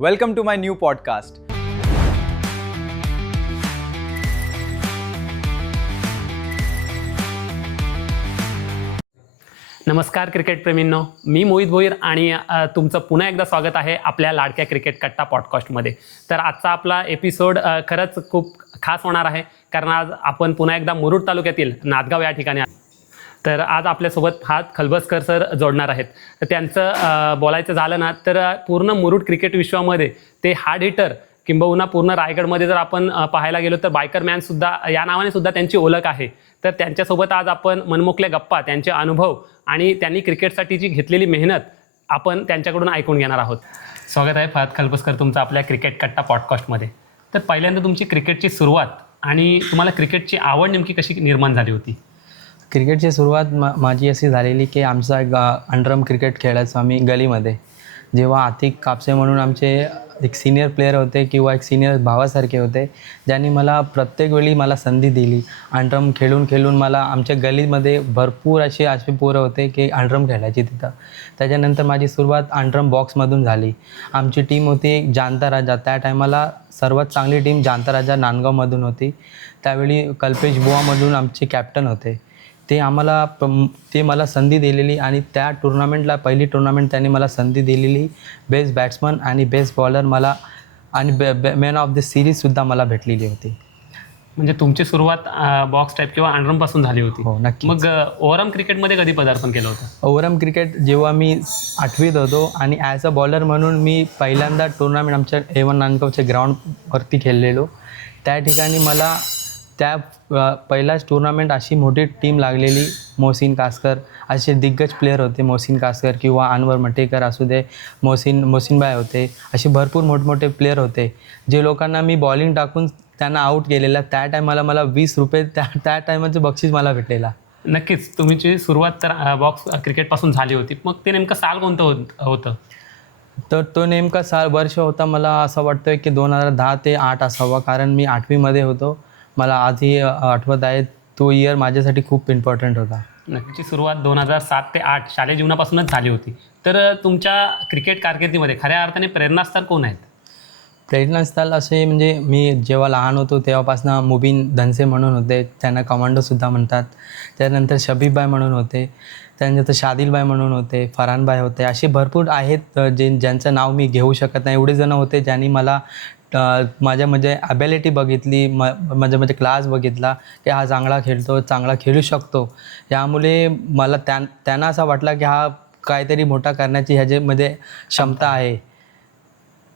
Welcome to my new podcast. नमस्कार cricket प्रेमींनो, मी मोहित भोईर आणि तुमचं पुन्हा एकदा स्वागत आहे आपल्या लाडक्या क्रिकेट कट्टा पॉडकास्टमध्ये. तर आजचा आपला एपिसोड खरंच खूप खास होणार आहे, कारण आज आपण पुन्हा एकदा मुरुड तालुक्यातील नादगाव या ठिकाणी आहे. तर आज आपल्यासोबत खलबसकर सर जोडणार आहेत. तर त्यांचं बोलायचं झालं ना तर पूर्ण मुरुड क्रिकेट विश्वामध्ये ते हार्ड हिटर किंबहुना पूर्ण रायगडमध्ये जर आपण पाहायला गेलो तर बायकर मॅनसुद्धा या नावाने सुद्धा त्यांची ओळख आहे. तर त्यांच्यासोबत आज आपण मनमोकल्या गप्पा, त्यांचे अनुभव आणि त्यांनी क्रिकेटसाठीची घेतलेली मेहनत आपण त्यांच्याकडून ऐकून घेणार आहोत. स्वागत आहे फहद खलबसकर तुमचं आपल्या क्रिकेट कट्टा पॉडकास्टमध्ये. तर पहिल्यांदा तुमची क्रिकेटची सुरुवात आणि तुम्हाला क्रिकेटची आवड नेमकी कशी निर्माण झाली होती? क्रिकेटची सुरुवात माझी अशी झालेली की आमचा अंडरम क्रिकेट खेळायचो आम्ही गलीमध्ये. जेव्हा आतिक कापसे म्हणून आमचे एक सिनियर प्लेयर होते किंवा एक सिनियर भावासारखे होते, ज्यांनी मला प्रत्येक वेळी मला संधी दिली. अंडरम खेळून मला आमच्या गलीमध्ये भरपूर असे पोरं होते की अंडरम खेळायची तिथं. त्याच्यानंतर माझी सुरुवात अंडरम बॉक्समधून झाली. आमची टीम होती जानता राजा. त्या टायमाला सर्वात चांगली टीम जानता राजा नांदगावमधून होती. त्यावेळी कल्पेश बुवामधून आमचे कॅप्टन होते. ते मला संधी दिलेली आणि त्या टुर्नामेंटला पहिली टुर्नामेंट त्यांनी मला संधी दिलेली. बेस्ट बॅट्समन आणि बेस्ट बॉलर मला आणि मॅन ऑफ द सिरीजसुद्धा मला भेटलेली होती. म्हणजे तुमची सुरुवात बॉक्स टाईप किंवा अंडरमपासून झाली होती? हो, नक्की. मग ओव्हरआर्म क्रिकेटमध्ये कधी पदार्पण केलं होतं? ओव्हरआर्म क्रिकेट जेव्हा मी 8वीत होतो आणि ॲज अ बॉलर म्हणून मी पहिल्यांदा टुर्नामेंट आमच्या A1 नांदगावच्या ग्राउंडवरती खेळलेलो. त्या ठिकाणी मला पहिलाच टुर्नामेंट अशी मोठी टीम लागलेली. मोहसिन कासकर असे दिग्गज प्लेयर होते. मोहसिन कासकर किंवा अनवर मटेकर असू दे, मोहसिनबाई होते. असे भरपूर मोठमोठे प्लेयर होते, जे लोकांना मी बॉलिंग टाकून त्यांना आऊट केलेला. त्या टायमाला मला 20 रुपये त्या टायमाचं बक्षीस मला भेटलेला. नक्कीच. तुमची सुरुवात तर बॉक्स क्रिकेटपासून झाली होती. मग ते नेमकं साल कोणतं होतं? तर तो नेमका वर्ष होता, मला असं वाटतं की 2010 ते 8 असावा, कारण मी 8वीमध्ये होतो. मला आजही आठवत आहे. तो इयर माझ्यासाठी खूप इम्पॉर्टंट होता. नक्कीची सुरुवात 2007 ते 8 शालेय जीवनापासूनच झाली होती. तर तुमच्या क्रिकेट कारकिर्दीमध्ये खऱ्या अर्थाने प्रेरणास्थान कोण आहेत? प्रेरणास्थळ असे म्हणजे मी जेव्हा लहान होतो तेव्हापासून मुबीन धनसे म्हणून होते, त्यांना कमांडोसुद्धा म्हणतात. त्यानंतर शबीबाई म्हणून होते, त्यानंतर शादिलबाई म्हणून होते, फरहानबाई होते. असे भरपूर आहेत ज्यांचं नाव मी घेऊ शकत नाही. एवढे जण होते ज्यांनी मला माझ्या म्हणजे ॲबिलिटी बघितली, म्हणजे क्लास बघितला की हा चांगला खेळतो, चांगला खेळू शकतो. यामुळे मला त्यांना असं वाटलं की हा काहीतरी मोठा करण्याची ह्याच्यामध्ये क्षमता आहे.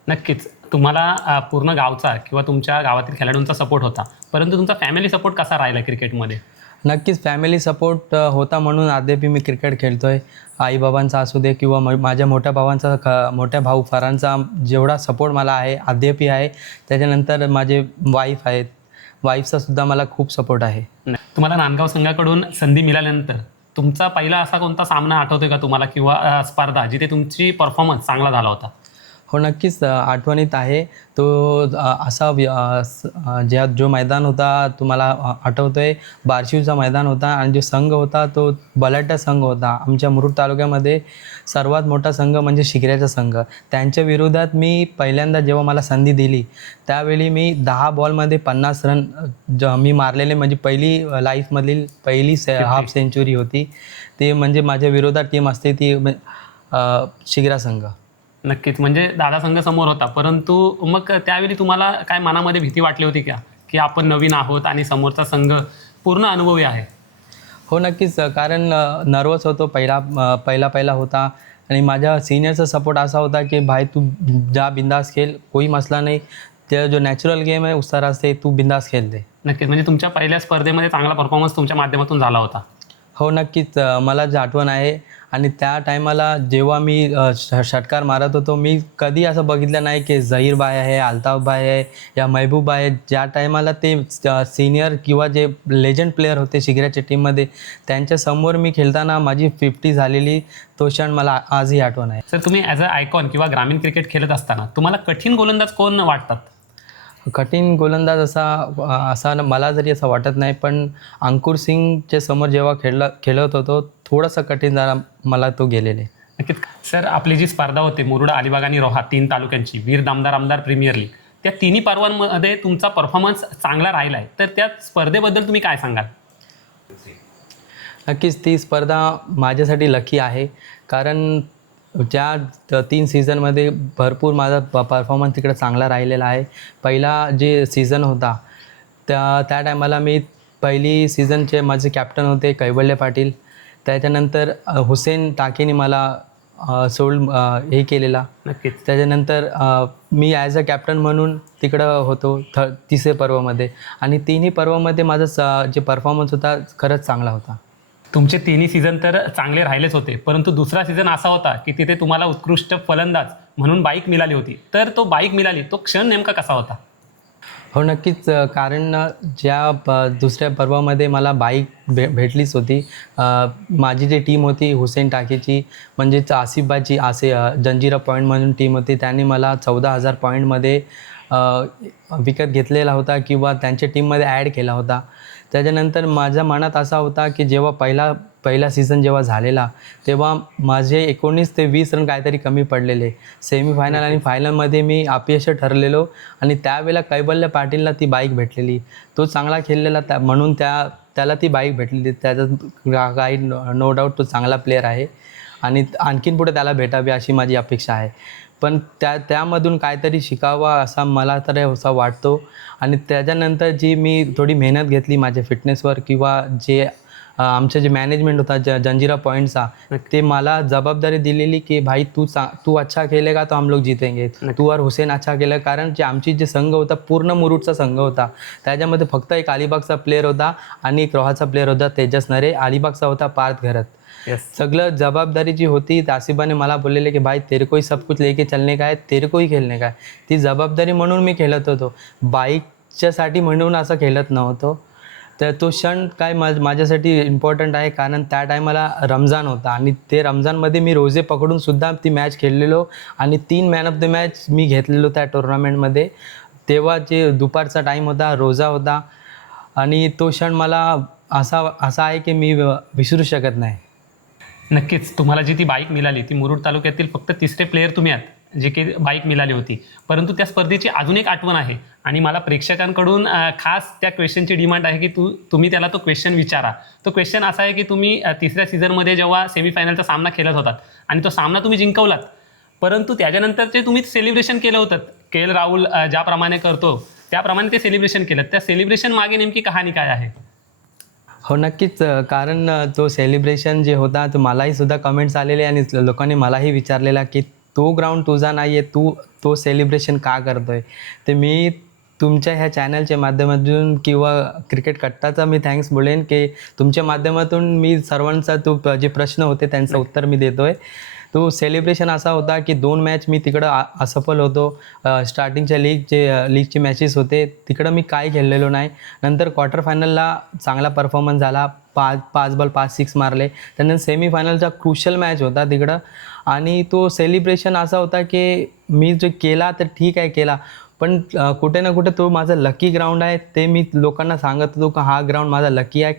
नक्कीच. तुम्हाला पूर्ण गावचा किंवा तुमच्या गावातील खेळाडूंचा सपोर्ट होता, परंतु तुमचा फॅमिली सपोर्ट कसा राहिला क्रिकेटमध्ये? नक्कीच फॅमिली सपोर्ट होता, म्हणून अद्याप मी क्रिकेट खेळतो आहे. आईबाबांचा असू दे किंवा माझ्या मोठ्या मोठ्या भाऊ फरांचा जेवढा सपोर्ट मला आहे अद्यापही आहे. त्याच्यानंतर माझे वाईफ आहेत, वाईफचासुद्धा मला खूप सपोर्ट आहे. तुम्हाला नांदगाव संघाकडून संधी मिळाल्यानंतर तुमचा पहिला असा कोणता सामना आठवतोय का तुम्हाला, किंवा स्पर्धा जिथे तुमची परफॉर्मन्स चांगला झाला होता? हो, नक्कीच आठवणीत आहे. तो असा जो मैदान होता तुम्हाला आठवतो आहे, बार्शीवचा मैदान होता आणि जो संघ होता तो बलाढ्य संघ होता. आमच्या मुरुड तालुक्यामध्ये सर्वात मोठा संघ म्हणजे शिगऱ्याचा संघ. त्यांच्या विरोधात मी पहिल्यांदा जेव्हा मला संधी दिली त्यावेळी मी 10 बॉलमध्ये 50 रन मी मारलेले. म्हणजे लाईफमधील पहिली हाफ सेंचुरी होती. ते म्हणजे माझ्या विरोधात टीम असते ती शिगरा संघ. नक्कीच. म्हणजे दादा संघ समोर होता, परंतु मग त्यावेळी तुम्हाला काय मनामध्ये भीती वाटली होती का, की आपण नवीन आहोत आणि समोरचा संघ पूर्ण अनुभवी आहे? हो, नक्कीच. कारण नर्वस होतो, पहिला होता. आणि माझ्या सिनियरचा सपोर्ट असा होता की भाई तू जा, बिंदास खेळ, कोई मसला नाही. ते जो नॅचरल गेम आहे उस तरह से तू बिंदास खेळ दे. नक्कीच. म्हणजे तुमच्या पहिल्या स्पर्धेमध्ये चांगला परफॉर्मन्स तुमच्या माध्यमातून झाला होता? हो, नक्कीच. मला जे आठवण आहे. आणि त्या टायमाला जेव्हा मी षटकार मारत होतो, मी कधी असं बघितलं नाही की झहीरबाई आहे, अल्ताफबाई आहे या महबूबबाई आहे. ज्या टायमाला ते सिनियर किंवा जे लेजंड प्लेयर होते शिगऱ्याच्या टीममध्ये, त्यांच्यासमोर मी खेळताना माझी 50 झालेली, तो क्षण मला आजही आठवण आहे. सर, तुम्ही ॲज अ आयकॉन किंवा ग्रामीण क्रिकेट खेळत असताना तुम्हाला कठीण गोलंदाज कोण वाटतात? कठीण गोलंदाज असा मला जरी असं वाटत नाही, पण अंकुर सिंगच्या समोर जेव्हा खेळत होतो थोडासा कठीण जरा मला तो गेलेले. नक्कीच सर, आपली जी स्पर्धा होते मुरुड, अलिबाग आणि रोहा 3 तालुक्यांची वीर दामदार आमदार प्रीमियर लीग, त्या तिन्ही पर्वांमध्ये तुमचा परफॉर्मन्स चांगला राहिला आहे, तर त्या स्पर्धेबद्दल तुम्ही काय सांगाल? नक्कीच ती स्पर्धा माझ्यासाठी लकी आहे, कारण ज्या 3 सीझनमध्ये भरपूर माझा परफॉर्मन्स तिकडे चांगला राहिलेला आहे. पहिला जे सीझन होता त्या टायमाला मी पहिली सीझनचे माझे कॅप्टन होते कैवल्य पाटील. त्याच्यानंतर हुसेन टाकेने मला हे केलेला. नक्कीच. त्याच्यानंतर मी ॲज अ कॅप्टन म्हणून तिकडं होतो तिसरे पर्वामध्ये, आणि तिन्ही पर्वामध्ये माझा जे परफॉर्मन्स होता खरंच चांगला होता. तुमचे तिन्ही सीझन तर चांगले राहिलेच होते, परंतु दुसरा सीझन असा होता की तिथे तुम्हाला उत्कृष्ट फलंदाज म्हणून बाईक मिळाली होती. तर तो बाईक मिळाली, तो क्षण नेमका कसा होता? हो नक्कीच, कारण दुसऱ्या पर्वामध्ये मला बाईक भेटलीच होती. माझी जी टीम होती हुसेन टाकेची, म्हणजेच आसिफबाची जंजिरा पॉईंट म्हणून टीम होती. त्यांनी मला 14,000 पॉईंटमध्ये विकत घेतलेला होता किंवा त्यांच्या टीममध्ये ॲड केला होता. त्याच्यानंतर माझ्या मनात असा होता की जेव्हा पहिला सीझन जेव्हा झालेला, तेव्हा माझे 19 ते 20 रन काहीतरी कमी पडलेले. सेमीफायनल आणि फायनलमध्ये मी अपयशी ठरलेलो, आणि त्यावेळेला कैवल्य पाटीलला ती बाईक भेटलेली. तो चांगला खेळलेला म्हणून त्याला ती बाईक भेटलेली. त्याचा काही नो डाऊट तो चांगला प्लेयर आहे, आणि आणखीन पुढे त्याला भेटावी अशी माझी अपेक्षा आहे. पण त्यामधून काहीतरी शिकावा असा मला तर असा वाटतो. आणि त्याच्यानंतर जी मी थोडी मेहनत घेतली माझ्या फिटनेसवर, किंवा जे आमचं जे मॅनेजमेंट होता जंजिरा पॉईंटचा, ते मला जबाबदारी दिलेली की भाई तू अच्छा खेलेगा तो हम लोग जीतेंगे, तू और हुसेन अच्छा खेळला. कारण जे संघ होता पूर्ण मुरुडचा संघ होता. त्याच्यामध्ये फक्त एक अलिबागचा प्लेअर होता आणि एक रोहाचा प्लेअर होता तेजस नरे. अलिबागचा होता पार्थ घरत. सगळं जबाबदारी जी होती आसिफाने मला बोललेले की भाई तेरे को ही सब कुछ लेके चलने का है, तेरे को ही खेळणे का है. ती जबाबदारी म्हणून मी खेळत होतो, बाईकच्यासाठी म्हणून असं खेळत नव्हतो. तर तो क्षण काय माझ्यासाठी इम्पॉर्टंट आहे, कारण त्या टायमाला रमजान होता, आणि ते रमजानमध्ये मी रोजे पकडूनसुद्धा ती मॅच खेळलेलो, आणि 3 मॅन ऑफ द मॅच मी घेतलेलो त्या टुर्नामेंटमध्ये. तेव्हा जे दुपारचा टाईम होता, रोजा होता, आणि तो क्षण मला असा आहे की मी विसरू शकत नाही. नक्कीच, तुम्हाला जी ती बाईक मिळाली, ती मुरुड तालुक्यातील फक्त 3रे प्लेयर तुम्ही आहात जे की बाईक मिळाली होती. परंतु त्या स्पर्धेची अजून एक आठवण आहे, आणि मला प्रेक्षकांकडून खास त्या क्वेश्चनची डिमांड आहे की तुम्ही त्याला तो क्वेश्चन विचारा. तो क्वेश्चन असा आहे की तुम्ही 3ऱ्या सीझनमध्ये जेव्हा सेमीफायनलचा सामना खेळत होतात आणि तो सामना तुम्ही जिंकवलात, परंतु त्याच्यानंतरचे तुम्ही सेलिब्रेशन केलं होतं, के.एल. राहुल ज्याप्रमाणे करतो त्याप्रमाणे ते सेलिब्रेशन केलं. त्या सेलिब्रेशन मागे नेमकी कहाणी काय आहे? हो नक्कीच, कारण तो सेलिब्रेशन जे होता तो मलाही सुद्धा कमेंट्स आलेले, आणि लोकांनी मलाही विचारलेला की तो ग्राउंड तुझा नाही आहे, तू तो सेलिब्रेशन का करतो आहे. तर मी तुमच्या ह्या चॅनलच्या माध्यमातून किंवा क्रिकेट कट्टाचा मी थँक्स बोलेन की तुमच्या माध्यमातून मी सर्वांचा जे प्रश्न होते त्यांचं उत्तर मी देतो आहे. तो सेलिब्रेशन असा होता की 2 मॅच मी तिकडं असफल होतो. स्टार्टिंगच्या लीगचे मॅचेस होते तिकडं मी काय खेळलेलो नाही. नंतर क्वार्टर फायनलला चांगला परफॉर्मन्स झाला, 5 बॉल 5 6 मारले. त्यानंतर सेमीफायनलचा क्रुशल मॅच होता तिकडं, आणि तो सेलिब्रेशन असा होता की मी जो केला तर ठीक आहे केला, पण कुठे ना कुठे तो माझा लकी ग्राउंड आहे. ते मी लोकांना सांगत होतो की हा ग्राउंड माझा लकी आहे,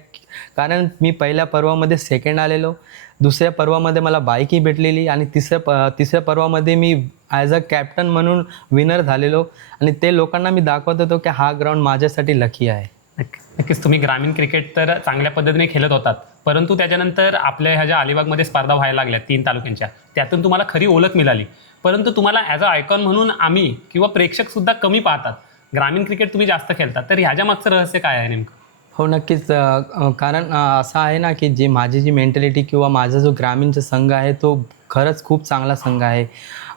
कारण मी पहिल्या पर्वामध्ये सेकंड आलेलो, दुसऱ्या पर्वामध्ये मला बाईकही भेटलेली, आणि तिसऱ्या पर्वामध्ये मी ॲज अ कॅप्टन म्हणून विनर झालेलो, आणि ते लोकांना मी दाखवत होतो की हा ग्राउंड माझ्यासाठी लकी आहे. नक्कीच, तुम्ही ग्रामीण क्रिकेट तर चांगल्या पद्धतीने खेळत होतात, परंतु त्याच्यानंतर आपल्या ह्या ज्या अलिबागमध्ये स्पर्धा व्हायला लागल्या 3 तालुक्यांच्या, त्यातून तुम्हाला खरी ओळख मिळाली. परंतु तुम्हाला ॲज अ आयकॉन म्हणून आम्ही किंवा प्रेक्षकसुद्धा कमी पाहतात. ग्रामीण क्रिकेट तुम्ही जास्त खेळतात, तर ह्याच्या मागचं रहस्य काय आहे नेमकं? हो नक्कीच, कारण असं आहे ना की माझी जी मेंटॅलिटी किंवा माझा जो ग्रामीणचा संघ आहे तो खरंच खूप चांगला संघ आहे.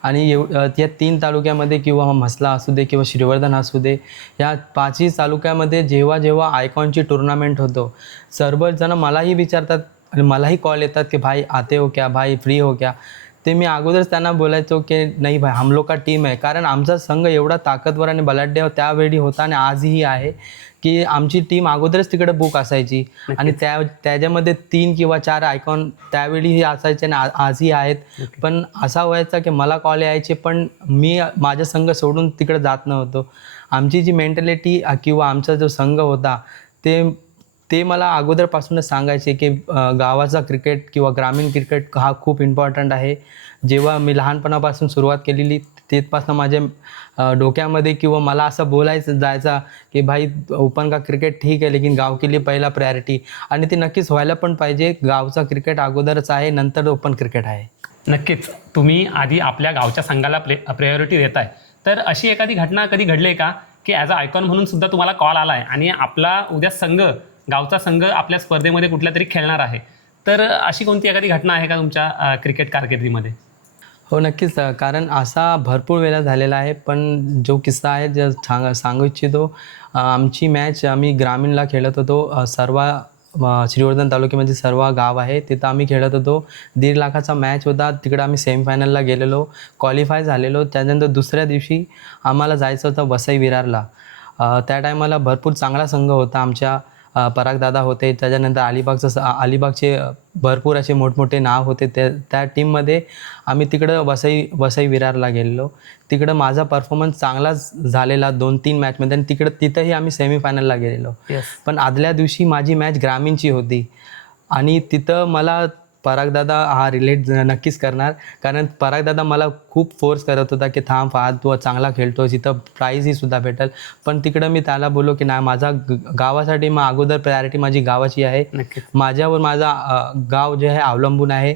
आणि या 3 तालुक्यामध्ये किंवा म्हसला असू दे किंवा श्रीवर्धन असू दे, या 5ही तालुक्यामध्ये जेव्हा आयकॉनची टुर्नामेंट होतो, सर्वजण मलाही विचारतात आणि मलाही कॉल येतात की भाई आते हो क्या, भाई फ्री हो क्या. ते मी अगोदरच त्यांना बोलायचो की नाही भाई हम लोग का टीम आहे, कारण आमचा संघ एवढा ताकदवर आणि बलाढ्य त्यावेळी होता आणि आजही आहे की आमची टीम अगोदरच तिकडे बुक असायची, आणि त्याच्यामध्ये 3 किंवा 4 आयकॉन त्यावेळीही असायचे आणि आजही आहेत. पण असा व्हायचा की मला कॉल यायचे, पण मी माझा संघ सोडून तिकडे जात नव्हतो. आमची जी मेंटॅलिटी किंवा आमचा जो संघ होता ते ते मला अगोदरपासूनच सांगायचे की गावाचा क्रिकेट किंवा ग्रामीण क्रिकेट हा खूप इम्पॉर्टंट आहे. जेव्हा मी लहानपणापासून सुरुवात केलेली तिथपासून माझ्या डोक्यामध्ये किंवा मला असं बोलायचं जायचा की भाई ओपन का क्रिकेट ठीक आहे लेकिन गाव के लिए पहिला प्रायोरिटी, आणि ते नक्कीच व्हायला पण पाहिजे. गावचा क्रिकेट अगोदरच आहे, नंतर ओपन क्रिकेट आहे. नक्कीच तुम्ही आधी आपल्या गावच्या संघाला प्रायोरिटी देताय. तर अशी एखादी घटना कधी घडली आहे का की ॲज अ आयकॉन म्हणून सुद्धा तुम्हाला कॉल आला आहे आणि आपला उद्या संघ, गावचा संघ आपल्या स्पर्धेमध्ये कुठल्या तरी खेळणार आहे, तर अशी कोणती एखादी घटना आहे का तुमच्या क्रिकेट कारकिर्दीमध्ये? हो नक्कीच, कारण असा भरपूर वेळा झालेला आहे. पण जो किस्सा आहे जो सांगू इच्छितो, आमची मॅच आम्ही ग्रामीणला खेळत होतो. श्रीवर्धन तालुक्यामध्ये सर्व गाव आहे, तिथं आम्ही खेळत होतो. 1.5 लाखाचा मॅच होता. तिकडं आम्ही सेमीफायनलला गेलेलो, क्वालिफाय झालेलो. त्यानंतर दुसऱ्या दिवशी आम्हाला जायचं होतं वसई विरारला. त्या टायमाला भरपूर चांगला संघ होता आमच्या. परागदादा होते, त्याच्यानंतर अलिबागचे भरपूर असे मोठमोठे नाव होते. त्या टीममध्ये आम्ही तिकडं वसई विरारला गेलेलो. तिकडं माझा परफॉर्मन्स चांगलाच झालेला 2-3 मॅचमध्ये, आणि तिथंही आम्ही सेमीफायनलला गेलेलो. पण आदल्या दिवशी माझी मॅच ग्रामीणची होती आणि तिथं मला परागदादा हा रिलेट नक्कीच करणार, कारण परागदादा मला खूप फोर्स करत होता की थांब फहाद, तू चांगला खेळतोस, इथं प्राईजही सुद्धा भेटेल. पण तिकडं मी त्याला बोललो की नाही, माझा गावासाठी मग अगोदर प्रायोरिटी माझी गावाची आहे. माझ्यावर माझा गाव जे आहे अवलंबून आहे,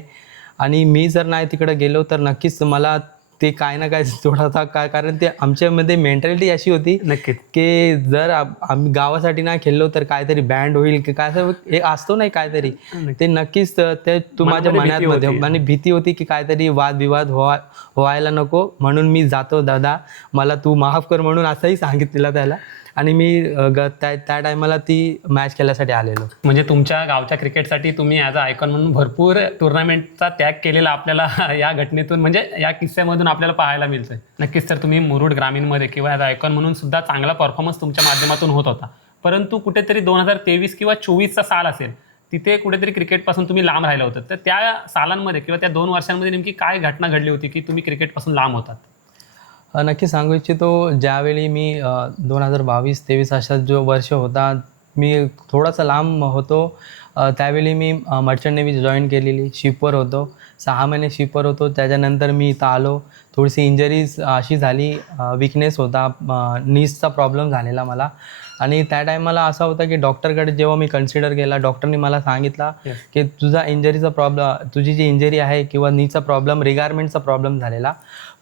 आणि मी जर नाही तिकडं गेलो तर नक्कीच मला ते काय ना काय थोडासा कारण ते आमच्यामध्ये मेंटॅलिटी अशी होती नक्कीच की जर आम्ही गावासाठी नाही खेळलो तर काहीतरी बँड होईल की काय असं एक असतो नाही काहीतरी, ते नक्कीच ते माझ्या मनामध्ये आणि भीती होती की काहीतरी वादविवाद व्हायला नको. म्हणून मी जातो दादा, मला तू माफ कर म्हणून असंही सांगितलेलं त्याला, आणि मी त्या टायमाला ती मॅच खेळण्यासाठी आलेलो. म्हणजे तुमच्या गावच्या क्रिकेटसाठी तुम्ही ॲज अ आयकॉन म्हणून भरपूर टुर्नामेंटचा त्याग केलेला आपल्याला या घटनेतून, म्हणजे या किस्स्यामधून आपल्याला पाहायला मिळतंय. नक्कीच. तर तुम्ही मुरुड ग्रामीणमध्ये किंवा ॲज अ आयकॉन म्हणून सुद्धा चांगला परफॉर्मन्स तुमच्या माध्यमातून होत होता. परंतु कुठेतरी 2023 किंवा 24चा साल असेल, तिथे कुठेतरी क्रिकेटपासून तुम्ही लांब राहिलं होतं. तर त्या सालांमध्ये किंवा त्या 2 वर्षांमध्ये नेमकी काय घटना घडली होती की तुम्ही क्रिकेटपासून लांब होतात? नक्की सांगू इच्छितो, ज्यावेळी मी 2022-23 असा जो वर्ष होता, मी थोडासा लांब होतो. त्यावेळी मी मर्चंट नेव्ही जॉईन केलेली, शिपवर होतो. 6 महिने शिपवर होतो. त्याच्यानंतर मी इथं आलो. थोडीशी इंजरीज अशी झाली, विकनेस होता, नीजचा प्रॉब्लेम झालेला मला. आणि त्या टायमाला असा होता की डॉक्टरकडे जेव्हा मी कन्सिडर केला, डॉक्टरनी मला सांगितला की तुझी जी इंजरी आहे किंवा नीचा प्रॉब्लेम, रिगारमेंटचा प्रॉब्लेम झालेला.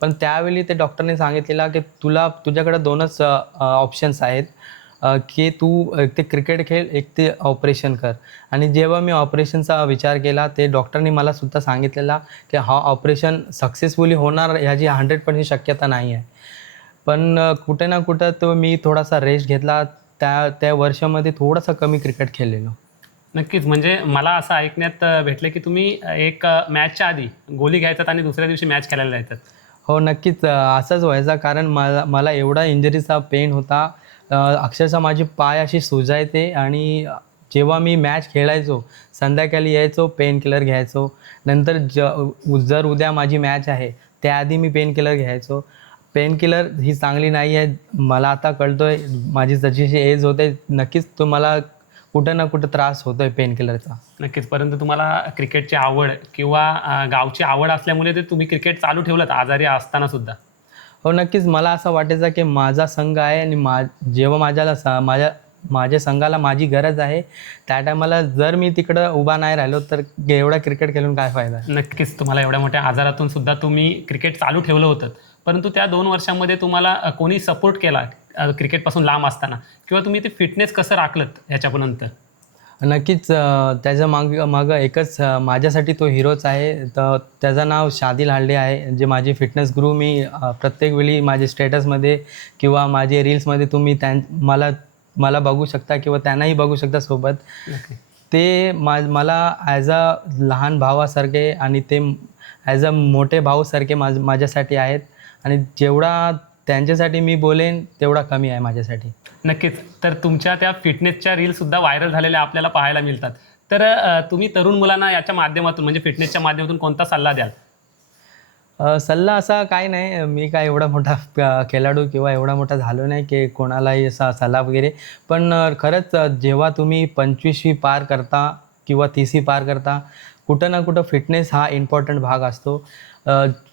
पण त्यावेळी ते डॉक्टरने सांगितलेला की तुझ्याकडे 2च ऑप्शन्स आहेत, की तू एक ते क्रिकेट खेळ, एक ते ऑपरेशन कर. आणि जेव्हा मी ऑपरेशनचा विचार केला, ते डॉक्टरनी मला सुद्धा सांगितलेला की हा ऑपरेशन सक्सेसफुली होणार ह्याची 100% शक्यता नाही आहे. पण कुठे ना कुठं तो मी थोडासा रेस्ट घेतला. त्या वर्षामध्ये थोडासा कमी क्रिकेट खेळलेलो. नक्कीच. म्हणजे मला असं ऐकण्यात भेटलं की तुम्ही एक मॅचच्या आधी गोळी घ्यायचात आणि दुसऱ्या दिवशी मॅच खेळायला जायचात. हो नक्कीच, असंच व्हायचं. कारण मला एवढा इंजरीचा पेन होता, अक्षरशः माझे पाय असे सुजायचे. आणि जेव्हा मी मॅच खेळायचो, संध्याकाळी यायचो, पेन किलर घ्यायचो. नंतर जर उद्या माझी मॅच आहे त्याआधी मी पेन किलर घ्यायचो. पेन किलर ही चांगली नाही आहे, मला आता कळतो आहे. माझी जशी एज होते, नक्कीच तो मला कुठं ना कुठं त्रास होतो आहे पेन किलरचा. नक्कीच. परंतु तुम्हाला क्रिकेटची आवड किंवा गावची आवड असल्यामुळे ते तुम्ही क्रिकेट चालू ठेवलं आजारी असताना सुद्धा? हो नक्कीच, मला असं वाटायचं की माझा संघ आहे आणि जेव्हा माझ्या संघाला माझी गरज आहे, त्या टायमाला जर मी तिकडं उभा नाही राहिलो तर एवढा क्रिकेट खेळून काय फायदा. नक्कीच. तुम्हाला एवढ्या मोठ्या आजारातून सुद्धा तुम्ही क्रिकेट चालू ठेवलं होतं. परंतु त्या 2 वर्षांमध्ये तुम्हाला कोणी सपोर्ट केला क्रिकेटपासून लांब असताना, किंवा तुम्ही ते फिटनेस कसं राखलं ह्याच्यानंतर? नक्कीच, त्याच्या मागं एकच माझ्यासाठी तो हिरोच आहे. तर त्याचं नाव शादिल हालडे आहे, जे माझे फिटनेस गुरु. मी प्रत्येक वेळी माझे स्टेटसमध्ये किंवा माझे रील्समध्ये तुम्ही मला बघू शकता किंवा त्यांनाही बघू शकता सोबत. ते मला ॲज अ लहान भावासारखे आणि ते ॲज अ मोठे भाऊसारखे माझ्यासाठी आहेत. आणि जेवढा त्यांच्यासाठी मी बोलेन तेवढा कमी आहे माझ्यासाठी. नक्कीच. तर तुमच्या त्या फिटनेसच्या रीलसुद्धा व्हायरल झालेल्या आपल्याला पाहायला मिळतात. तर तुम्ही तरुण मुलांना याच्या माध्यमातून, म्हणजे फिटनेसच्या माध्यमातून कोणता सल्ला द्याल? सल्ला असा काही नाही, मी काय एवढा मोठा खेळाडू किंवा एवढा मोठा झालो नाही की कोणालाही असा सल्ला वगैरे. पण खरंच जेव्हा तुम्ही 25वी पार करता किंवा 30वी पार करता, कुठं ना कुठं फिटनेस हा इम्पॉर्टंट भाग असतो.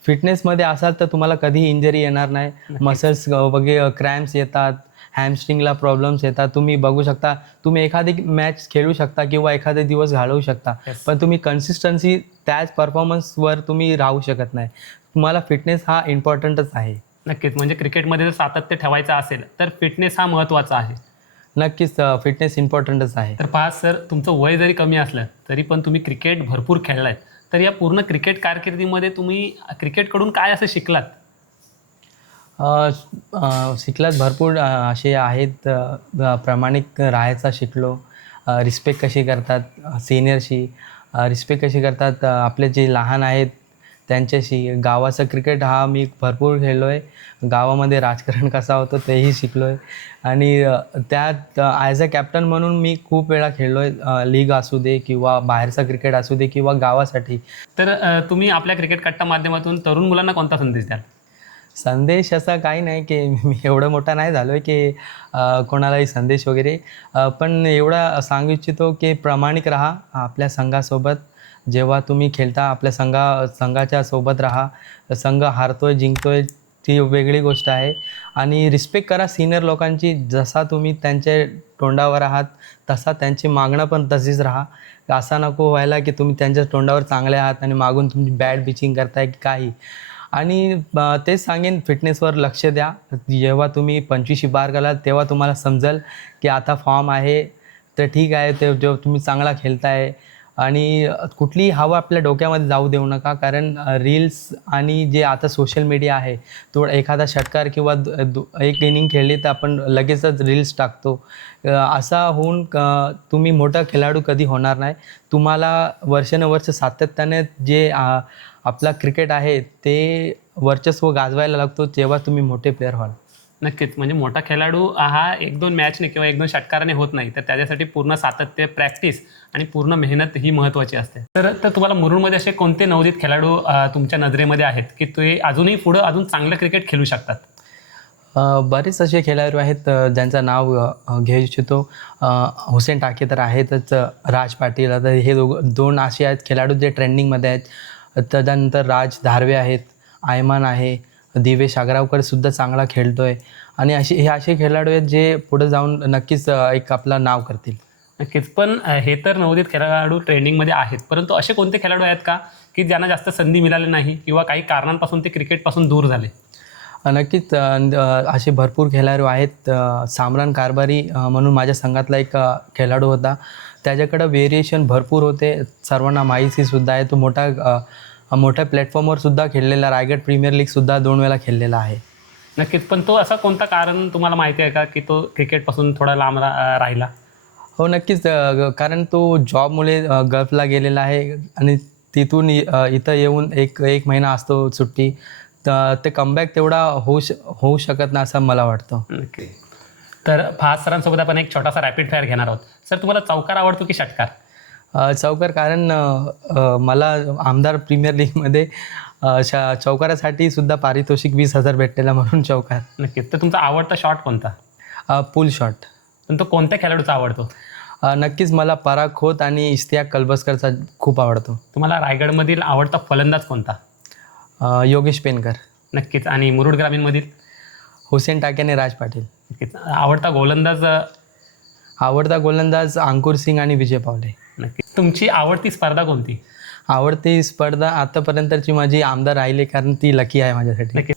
फिटनेसमध्ये असाल तर तुम्हाला कधीही इंजरी येणार नाही. मसल्स वगैरे क्रॅम्प्स येतात, हॅमस्ट्रिंगला प्रॉब्लेम्स येतात. तुम्ही बघू शकता, तुम्ही एखादी मॅच खेळू शकता किंवा एखादे दिवस घालवू शकता, पण तुम्ही कन्सिस्टन्सी त्याच परफॉर्मन्सवर तुम्ही राहू शकत नाही. तुम्हाला फिटनेस हा इम्पॉर्टंटच आहे. नक्कीच, म्हणजे क्रिकेटमध्ये जर सातत्य ठेवायचं असेल तर फिटनेस हा महत्त्वाचा आहे. नक्कीच फिटनेस इम्पॉर्टंटच आहे. तर पहा सर, तुमचं वय जरी कमी असलं तरी पण तुम्ही क्रिकेट भरपूर खेळलाय. तर या पूर्ण क्रिकेट कारकिर्दीमध्ये तुम्ही क्रिकेटकडून काय असं शिकलात? शिकलात भरपूर असे आहेत. प्रामाणिक राहायचा शिकलो, रिस्पेक्ट कशी करतात सिनियरशी, रिस्पेक्ट कशी करतात आपले जे लहान आहेत त्यांच्याशी. गावाचं क्रिकेट हा मी भरपूर खेळलो आहे. गावामध्ये राजकारण कसा होतं तेही शिकलो आहे. आणि त्यात ॲज अ कॅप्टन म्हणून मी खूप वेळा खेळलो आहे. लीग असू दे किंवा बाहेरचं क्रिकेट असू दे किंवा गावासाठी. तर तुम्ही आपल्या क्रिकेट कट्टा माध्यमातून तरुण मुलांना कोणता संदेश द्याल? संदेश असा काही नाही की मी एवढं मोठा नाही झालो आहे की कोणालाही संदेश वगैरे. पण एवढा सांगू इच्छितो की प्रामाणिक राहा आपल्या संघासोबत. जेव्हा तुम्ही खेळता आपल्या संघाच्या सोबत राहा. संघ हारतोय जिंकतोय ती वेगळी गोष्ट आहे. आणि रिस्पेक्ट करा सिनियर लोकांची. जसा तुम्ही त्यांच्या तोंडावर आहात तसा त्यांची मागणं पण तशीच राहा. असा नको व्हायला की तुम्ही त्यांच्या तोंडावर चांगले आहात आणि मागून तुम्ही बॅड पिचिंग करताय की काही. आणि तेच सांगेन, फिटनेसवर लक्ष द्या. जेव्हा तुम्ही 25शी पार कराल तेव्हा तुम्हाला समजेल की आता फॉर्म आहे तर ठीक आहे, ते जेव्हा तुम्ही चांगला खेळताय. आणि कुठलीही हवा आपल्या डोक्यामध्ये जाऊ देऊ नका, कारण रील्स आणि जे आता सोशल मीडिया आहे तो एखादा षटकार किंवा एक इनिंग खेळली तर आपण लगेचच रील्स टाकतो. असा होऊन तुम्ही मोठा खेळाडू कधी होणार नाही. तुम्हाला वर्षानुवर्ष सातत्याने जे आपला क्रिकेट आहे ते वर्चस्व गाजवायला लागतो जेव्हा तुम्ही मोठे प्लेअर व्हाल. नक्कीच, म्हणजे मोठा खेळाडू हा 1-2 मॅचने किंवा 1-2 षटकाराने होत नाही, तर त्याच्यासाठी पूर्ण सातत्य, प्रॅक्टिस आणि पूर्ण मेहनत ही महत्त्वाची असते. तर तुम्हाला मुरुडमध्ये असे कोणते नवोदित खेळाडू तुमच्या नजरेमध्ये आहेत की ते अजूनही पुढं अजून चांगलं क्रिकेट खेळू शकतात? बरेच असे खेळाडू आहेत ज्यांचं नाव घेऊ इच्छितो. हुसेन टाके तर आहेतच, राज पाटील. आता हे दोन असे आहेत खेळाडू जे ट्रेंडिंगमध्ये आहेत. त्याच्यानंतर राज धारवे आहेत, आयमान आहे, दिवेश आग्रावकरसुद्धा चांगला खेळतो आहे. आणि हे असे खेळाडू आहेत जे पुढे जाऊन नक्कीच एक आपलं नाव करतील. नक्कीच, पण हे तर नवोदित खेळाडू ट्रेंडिंगमध्ये आहेत, परंतु असे कोणते खेळाडू आहेत का की ज्यांना जास्त संधी मिळाली नाही किंवा काही कारणांपासून ते क्रिकेटपासून दूर झाले? नक्कीच असे भरपूर खेळाडू आहेत. सामरान कारभारी म्हणून माझ्या संघातला एक खेळाडू होता. त्याच्याकडं व्हेरिएशन भरपूर होते, सर्वांना माहितीसुद्धा आहे. तो मोठ्या प्लॅटफॉर्मवर सुद्धा खेळलेला, रायगड प्रीमियर लीगसुद्धा 2 वेळा खेळलेला आहे. नक्कीच, पण तो असा कोणता कारण तुम्हाला माहिती आहे का की तो क्रिकेटपासून थोडा लांब राहिला? हो नक्कीच, कारण तो जॉबमुळे गल्फला गेलेला आहे आणि तिथून इथं येऊन एक महिना असतो सुट्टी. तर ते कमबॅक तेवढा होऊ शकत नाही असं मला वाटतं. नक्की. तर फास्ट सरांसोबत आपण एक छोटासा रॅपिड फायर घेणार आहोत. सर, तुम्हाला चौकार आवडतो की षटकार? चौकार, कारण मला आमदार प्रीमियर लीगमध्ये चौकारासाठी सुद्धा पारितोषिक 20,000 भेटलेला म्हणून चौकार. नक्कीच. तर तुमचा आवडता शॉट कोणता? Pull shot. पण तो कोणत्या खेळाडूचा आवडतो? नक्कीच मला पराग खोत आणि इश्तियाक कलबसकरचा खूप आवडतो. तुम्हाला रायगडमधील आवडता फलंदाज कोणता? योगेश पेनकर. नक्कीच. आणि मुरुड ग्रामीणमधील? हुसेन टाके आणि राज पाटील. नक्कीच. आवडता गोलंदाज अंकुर सिंग आणि विजय पावले. नक्कीच. तुमची आवडती स्पर्धा कोणती? आवडती स्पर्धा आतापर्यंतची माझी आमदार राहिली, कारण ती लकी आहे माझ्यासाठी. नक्कीच.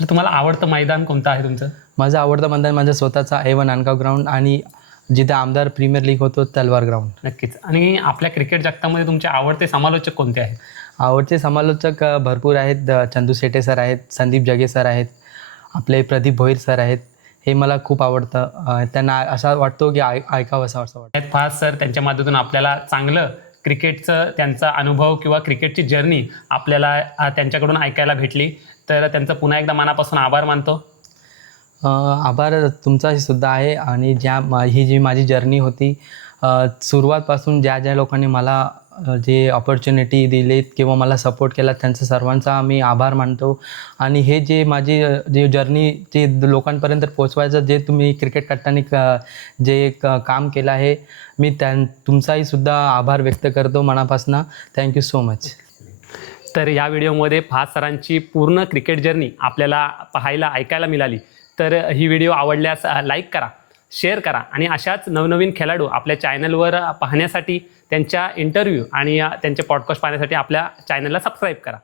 तर तुम्हाला आवडतं मैदान कोणतं आहे तुमचं? माझं आवडतं मैदान माझा स्वतःचा A1 नांदगाव ग्राउंड आणि जिथे आमदार प्रीमियर लीग होतो तलवार ग्राउंड. नक्कीच. आणि आपल्या क्रिकेट जगतामध्ये तुमचे आवडते समालोचक कोणते आहेत? आवडते समालोचक भरपूर आहेत. चंदू सेटे सर आहेत, संदीप जगे सर आहेत, आपले प्रदीप भोईर सर आहेत. हे मला खूप आवडतं. त्यांना असा वाटतो की ऐकावं असं वाटतं. फास्ट सर, त्यांच्या माध्यमातून आपल्याला चांगलं क्रिकेटचं त्यांचा अनुभव किंवा क्रिकेटची जर्नी आपल्याला त्यांच्याकडून ऐकायला भेटली. तर त्यांचं पुन्हा एकदा मनापासून आभार मानतो. आभार तुमचाही सुद्धा आहे. आणि ही जी माझी जर्नी होती, सुरुवातपासून ज्या लोकांनी मला जे ऑपॉर्च्युनिटी दिलीत किंवा मला सपोर्ट केला त्यांचा सर्वांचा आम्ही आभार मानतो. आणि हे जे माझी जे जर्नी जे लोकांपर्यंत पोचवायचं जे तुम्ही क्रिकेट कट्टाने जे काम केलं आहे, मी तुमचाही सुद्धा आभार व्यक्त करतो मनापासून. Thank you so much. तर या व्हिडिओमध्ये फाज सरांची पूर्ण क्रिकेट जर्नी आपल्याला पाहायला ऐकायला मिळाली. तर ही व्हिडिओ आवडल्यास लाईक करा, शेअर करा आणि अशाच नवनवीन खेळाडू आपल्या चॅनलवर पाहण्यासाठी, त्यांच्या इंटरव्ह्यू आणि त्यांचे पॉडकास्ट पाहण्यासाठी आपल्या चॅनलला सबस्क्राईब करा.